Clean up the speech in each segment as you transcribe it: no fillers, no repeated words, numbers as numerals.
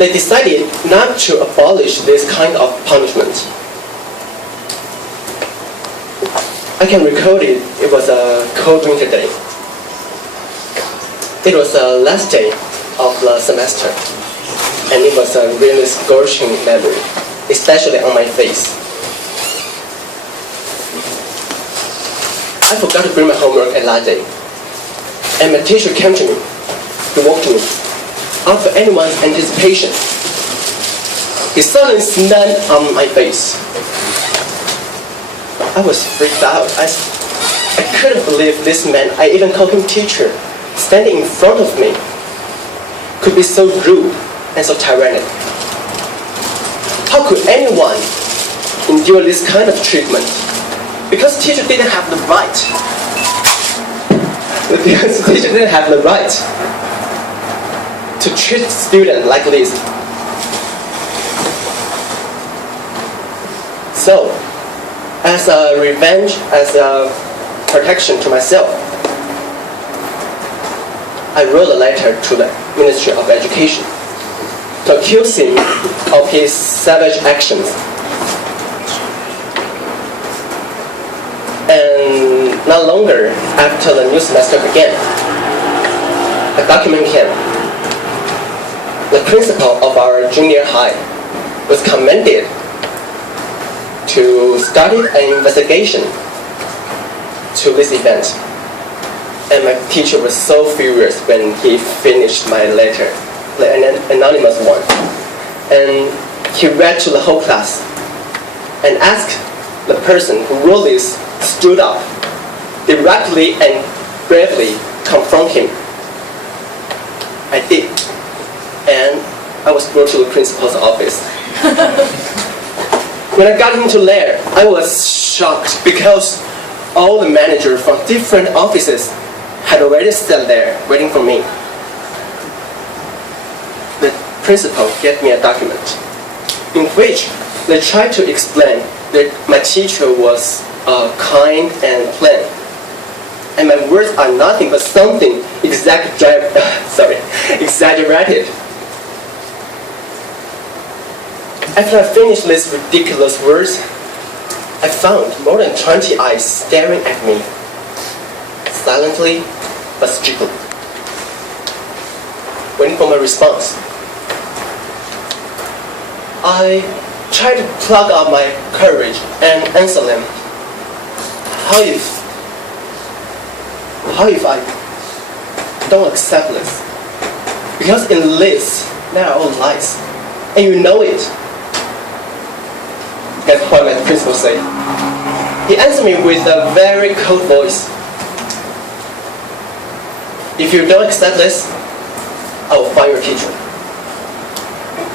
they decided not to abolish this kind of punishment. I can recall it. It was a cold winter day. It was the last day of the semester, and it was a really scorching memory, especially on my face. I forgot to bring my homework at that day, and my teacher came to me. He walked to me. Out of anyone's anticipation, he suddenly snapped on my face. I was freaked out. I couldn't believe this man, I even called him teacher, standing in front of me, could be so rude and so tyrannic. How could anyone endure this kind of treatment? Because teacher didn't have the right. Because teacher didn't have the right to treat students like this. So, as a revenge, as a protection to myself, I wrote a letter to the Ministry of Education to accuse him of his savage actions. And not longer after the new semester began, a document came. The principal of our junior high was commanded to start an investigation to this event. And my teacher was so furious when he finished my letter, the anonymous one. And he read to the whole class and asked the person who wrote this stood up, directly and bravely confront him. I did. And I was brought to the principal's office. When I got into there, I was shocked because all the managers from different offices had already sat there waiting for me. The principal gave me a document in which they tried to explain that my teacher was kind and plain, and my words are nothing but something exaggerated. After I finished these ridiculous words, I found more than 20 eyes staring at me, silently but strictly, waiting for my response. I tried to plug up my courage and answer them. How if I don't accept this? Because in this, there are all lies, and you know it. That's what my principal said. He answered me with a very cold voice. If you don't accept this, I will fire your teacher.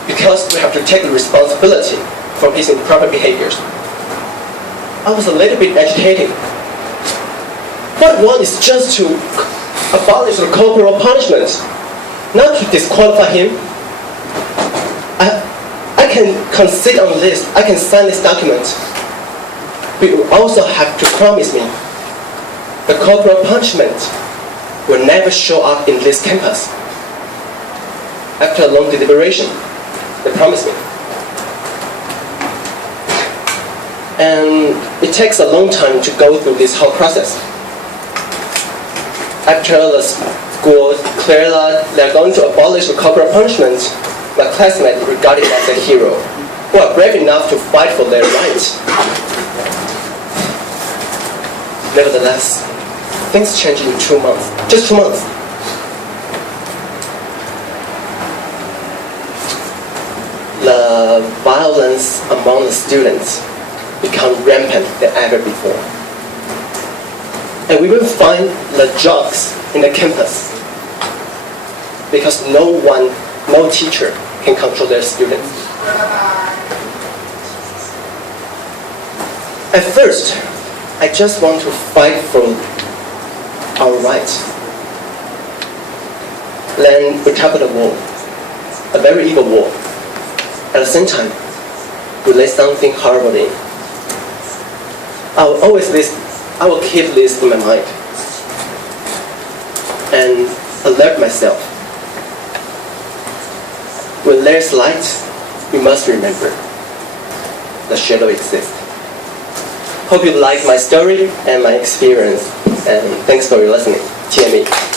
Because we have to take the responsibility for his improper behaviors. I was a little bit agitated. What I want is just to abolish the corporal punishment, not to disqualify him. I can concede on this. I can sign this document. But you also have to promise me the corporal punishment will never show up in this campus. After a long deliberation, they promised me. And it takes a long time to go through this whole process. After the school cleared that they're going to abolish the corporal punishment, my classmates regarded me as a hero, who are brave enough to fight for their rights. Nevertheless, things changed in 2 months. Just 2 months. The violence among the students become rampant than ever before. And we will find the drugs in the campus because no teacher can control their students. At first, I just want to fight for our rights. Then we toppled a wall, a very evil wall. At the same time, we let something horrible in. I will keep this in my mind and alert myself. when there's light, you must remember the shadow exists. Hope you like my story and my experience, and thanks for your listening. TME.